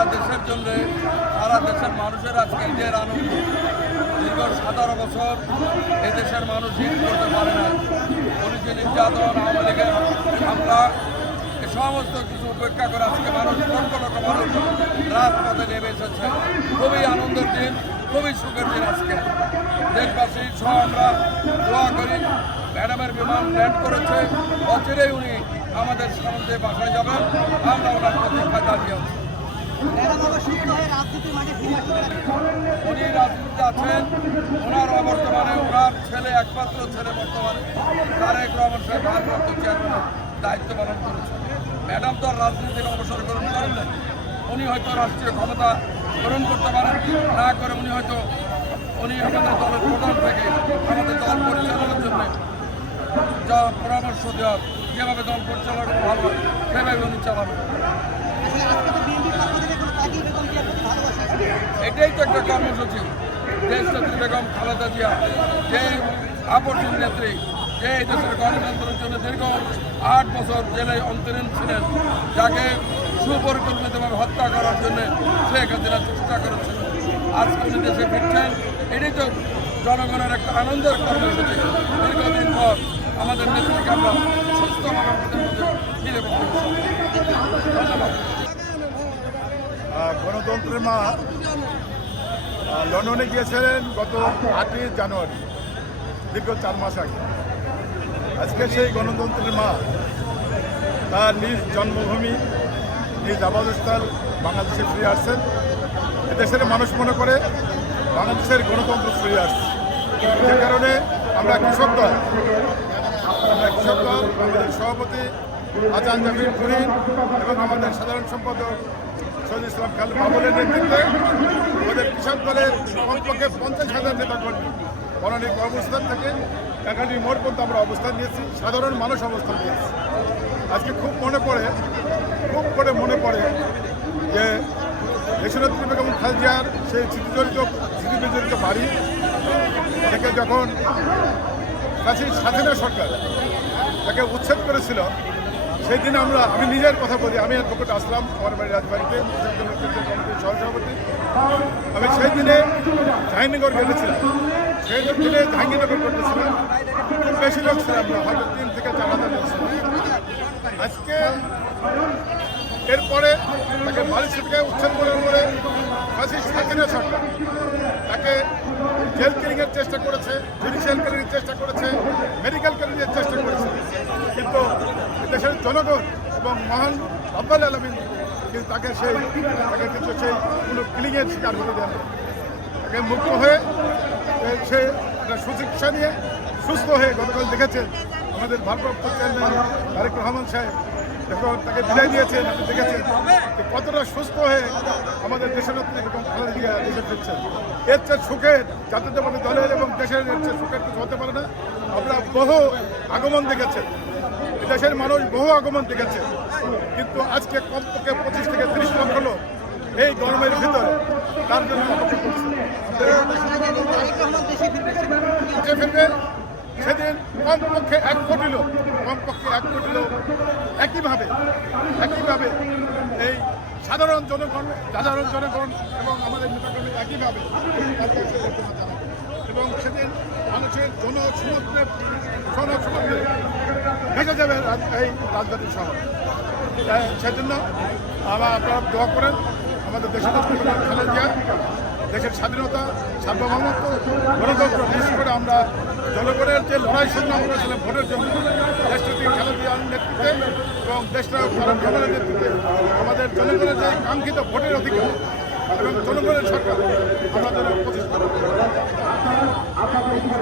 সারা দেশের জন্য সারা দেশের মানুষের আজকে ঈদের আনন্দ। দীর্ঘ 17 বছর এই দেশের মানুষ ঈদ করতে পারে না। পুলিশি নির্যাতন, আওয়ামী লীগের হামলা, এ সমস্ত কিছু উপেক্ষা করে আজকে মানুষ লক্ষ লক্ষ মানুষ রাজপথে নেমে এসেছে। খুবই আনন্দের দিন, খুবই সুখের দিন আজকে। দেশবাসী সহ আমরা দোয়া করি, ম্যাডামের বিমান ল্যান্ড করেছে, অচিরেই উনি আমাদের সামনে বাসায় যাবেন। আমরা ওনার প্রতীক্ষায় দাঁড়িয়ে আছি। উনি রাজনীতিতে আছেন, ওনার অবর্তমানে ওনার ছেলে, একমাত্র ছেলে বর্তমানে তারেক রহমান সাহেব ভারপ্রাপ্ত চেয়ারম্যানের দায়িত্ব পালন করেছেন। ম্যাডাম তো আর রাজনীতির অবসর গ্রহণ করেন না। উনি হয়তো রাষ্ট্রীয় ক্ষমতা গ্রহণ করতে পারেন, না করে উনি হয়তো আমাদের দলের প্রধান থেকে আমাদের দল পরিচালনার জন্য যা পরামর্শ দেওয়ার, যেভাবে দল পরিচালনা ভালো হয় সেভাবে উনি চালাবেন। এটাই তো একটা কর্মসূচি। দেশনেত্রী বেগম খালেদা জিয়া, যে আপসীন নেত্রী, যে এই দেশের গণতন্ত্রের জন্য দীর্ঘ 8 বছর জেলে অন্তরীণ ছিলেন, যাকে সুপরিকল্পিতভাবে হত্যা করার জন্য শেখ হাসিনা চেষ্টা করেছেন। আজকে উনি দেশে ফিরছেন, এটাই তো জনগণের একটা আনন্দের কর্মসূচি। দীর্ঘদিন পর আমাদের নেত্রীকে আমরা সুস্থভাবে ফিরে পেতে। ধন্যবাদ। গণতন্ত্রের মা লন্ডনে গিয়েছিলেন গত 8ই জানুয়ারি, দীর্ঘ 4 মাস আগে। আজকে সেই গণতন্ত্রের মা তার নিজ জন্মভূমি, নিজ আবাসস্থল বাংলাদেশে ফিরে আসছেন। এদেশের মানুষ মনে করে বাংলাদেশের গণতন্ত্র ফিরে আসছে। যে কারণে আমরা কৃষক দল, আমাদের সভাপতি আজান জাফির কুরিন এবং আমাদের সাধারণ সম্পাদক শহীদ ইসলাম খান বাবুলের নেতৃত্বে আমাদের কৃষক দলের কমপক্ষে 50,000 নেতাকর্মী অনেক অবস্থান থেকে একাডি মোড় পর্যন্ত আমরা অবস্থান নিয়েছি, সাধারণ মানুষ অবস্থান নিয়েছি। আজকে খুব মনে পড়ে যে দেশনেত্রী বেগম খালেদা জিয়ার সেই স্মৃতিবিজড়িত বাড়ি থেকে যখন হাসিনা সরকার তাকে উচ্ছেদ করেছিল, সেই দিন আমি নিজের কথা বলি, আমি অ্যাডভোকেট আসলাম, আমার বাড়ি রাজবাড়িতে, কমিটির সহসভাপতি। আমি সেই দিনে জাহাঙ্গীরনগর গেছিলাম, সেই দিনে জাহাঙ্গীরনগর করতেছিলাম, খুব বেশি লোক ছিলাম না, হয়তো 3 থেকে 4,000 লোক ছিলাম। আজকে এরপরে তাকে বাড়ি থেকে উচ্ছেদ করার পরে হাসিনা সরকার তাকে জেল কিলিংয়ের চেষ্টা করেছে, জুডিশিয়াল কিলিংয়ের চেষ্টা করেছে, মেডিকেল কিলিংয়ের চেষ্টা করেছে, কিন্তু দেশের জনগণ এবং মহান রব্বুল আলামিন কিন্তু তাকে কিন্তু সেই কোনো কিলিংয়ের শিকার হতে দেন। তাকে মুক্ত হয়ে সে একটা সুচিকিৎসা নিয়ে সুস্থ হয়ে গতকাল দেখেছেন আমাদের ভারপ্রাপ্ত চেয়ারম্যান তারেক রহমান সাহেব যখন তাকে বিদায় দিয়েছেন, আপনি দেখেছেন যে কতটা সুস্থ হয়ে আমাদের দেশনেত্রী বেগম খালেদা জিয়া দেশে ফিরছেন। এর চেয়ে সুখের জাতীয়তাবাদী দলের এবং দেশের এর চেয়ে সুখের কিছু হতে পারে না। আমরা বহু আগমন দেখেছেন, দেশের মানুষ বহু আগমন দেখেছে, কিন্তু আজকে কমপক্ষে 25 থেকে 30 লক্ষ লোক এই গরমের ভিতরে তার জন্য অপেক্ষা করছে। ফিরবে সেদিন কমপক্ষে 1 কোটি লোক, একইভাবে এই সাধারণ জনগণ এবং আমাদের নেতাকর্মী একইভাবে এবং সেদিন মানুষের জনসমুদ্রে ভেসে যাবে এই রাজধানী শহর। সেজন্য আপনারা দোয়া করেন আমাদের দেশের খালেদা জিয়া, দেশের স্বাধীনতা, সার্বভৌমত্ব, গণতন্ত্র, বিশেষ করে আমরা জনগণের যে লড়াই সংগ্রাম করেছিলাম ভোটের জন্য, দেশটি খালেদা জিয়ার নেতৃত্বে এবং দেশটা জনগণের নেতৃত্বে আমাদের জনগণের যে কাঙ্ক্ষিত ভোটের অধিকার এবং জনগণের সরকার আমরা যেন প্রতিষ্ঠা